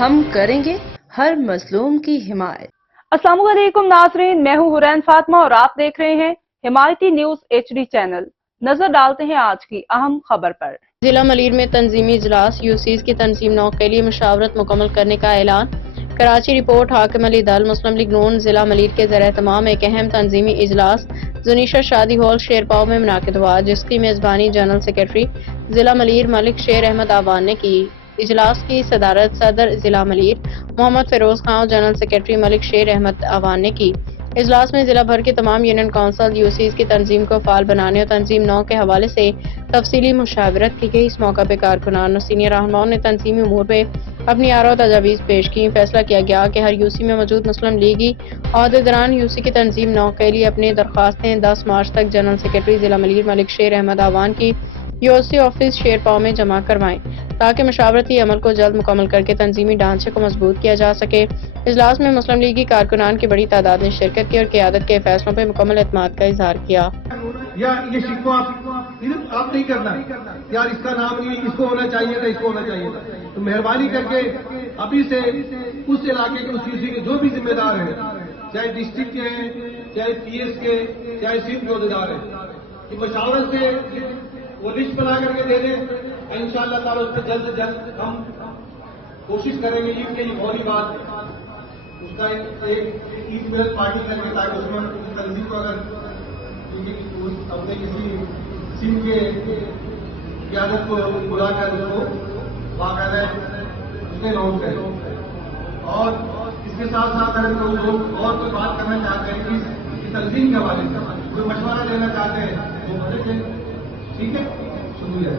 ہم کریں گے ہر مظلوم کی حمایت۔ السلام علیکم ناظرین، میں ہوں حورین فاطمہ اور آپ دیکھ رہے ہیں حمایتی نیوز HD چینل۔ نظر ڈالتے ہیں آج کی اہم خبر پر۔ ضلع ملیر میں تنظیمی اجلاس یوسیز کی تنظیم 9 کے لیے مشاورت مکمل کرنے کا اعلان۔ کراچی رپورٹ۔ حاکم علی دل مسلم لیگ نون ضلع ملیر کے زیر اہتمام ایک اہم تنظیمی اجلاس زنیشہ شادی ہال شیرپاؤ میں منعقد ہوا، جس کی میزبانی جنرل سیکریٹری ضلع ملیر ملک شیر احمد آوان نے کی۔ اجلاس کی صدارت صدر ضلع ملیر محمد فیروز خان اور جنرل سیکریٹری ملک شیر احمد آوان نے کی۔ اجلاس میں ضلع بھر کے تمام یونین کونسل یوسیز کی تنظیم کو فعال بنانے اور تنظیم 9 کے حوالے سے تفصیلی مشاورت کی گئی۔ اس موقع پہ کارکنان اور سینئر رہنماؤں نے تنظیمی امور پہ اپنی آراء و تجاویز پیش کی۔ فیصلہ کیا گیا کہ ہر یوسی میں موجود مسلم لیگی عہدیداران یوسی کی تنظیم 9 کے لیے اپنی درخواستیں 10 مارچ تک جنرل سیکریٹری ضلع ملیر ملک شیر احمد آوان کی یوسی آفس شیرپاؤ میں جمع کروائیں، تاکہ مشاورتی عمل کو جلد مکمل کر کے تنظیمی ڈھانچے کو مضبوط کیا جا سکے۔ اجلاس میں مسلم لیگی کارکنان کی بڑی تعداد نے شرکت کی اور قیادت کے فیصلوں پہ مکمل اعتماد کا اظہار کیا۔ یا یہ شکوہ آپ نہیں کرنا، یار اس کا نام نہیں، اس کو ہونا چاہیے تھا، اس کو ہونا چاہیے تھا، تو مہربانی کر کے ابھی سے اس علاقے کے اس یوسی کے جو بھی ذمہ دار ہیں، چاہے ڈسٹرکٹ کے ہیں، چاہے PS کے، چاہے صرف جو عہدیدار ہیں، کہ مشاورت سے وہ لسٹ بنا کر کے دے دیں۔ انشاءاللہ تعالیٰ اس پہ جلد سے جلد ہم کوشش کریں گے عید کے لیے فوری بات اس کا ایک عید میل پارٹی کر کے، تاکہ اس میں تنظیم کو اگر اپنے کسی سم کے قیادت کو بلا کر اس کو باقاعدہ اس میں نوٹ کریں۔ اور اس کے ساتھ ساتھ اگر لوگ اور کوئی بات کرنا چاہتے ہیں کہ تنظیم کے حوالے سے کوئی مشورہ دینا چاہتے ہیں وہ بولے تھے، ٹھیک ہے، شکریہ۔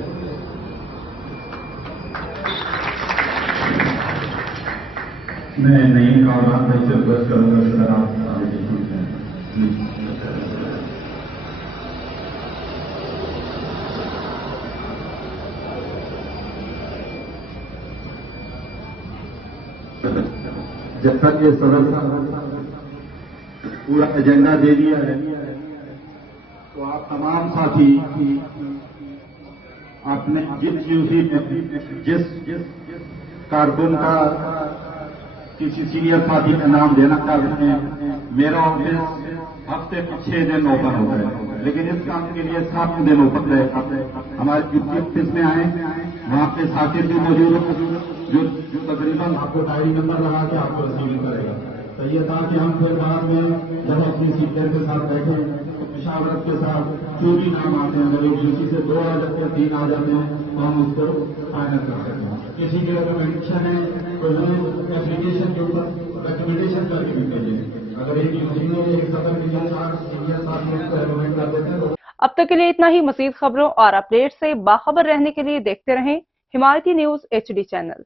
میں نہیں ضرورت کروں گا سر، آپ جب تک یہ صدر پورا ایجنڈا دے دیا ہے تو آپ تمام ساتھی اپنے جس یوسی میں جس کارکن کا کسی سینئر ساتھی کا نام دینا چاہتے ہیں، میرا آفس ہفتے میں 6 دن اوپن ہوتا ہے، لیکن اس کام کے لیے 7 دن اوپن ہے۔ ہمارے ڈپٹی آفس میں آئیں، وہاں پہ ساتھی بھی موجود ہو جو تقریباً آپ کو ڈائری نمبر لگا کے آپ کو رسیو کرے گا۔ تو یہ تھا کہ ہم پھر بعد میں جب اپنی سینئر کے ساتھ بیٹھے تو مشاورت کے ساتھ جو بھی نام آتے ہیں، اگر ایک یوسی سے 2 آ جاتے ہیں، 3 آ جاتے ہیں، تو ہم اس کو فائنل کر سکتے ہیں۔ کسی کی ریکمنڈیشن ہے تو ہمیں اپلیکیشن کے اوپر ریکمنڈیشن کر کے بھی بھیجیں۔ اگر ایک یوسی میں ایک سفر کے لیے 4 سینئر ساتھی اس کو ریکمنڈ کر دیتے ہیں تو اب تک کے لیے اتنا ہی۔ مزید خبروں اور اپڈیٹ سے باخبر رہنے کے لیے دیکھتے رہیں حمایتی نیوز HD چینل۔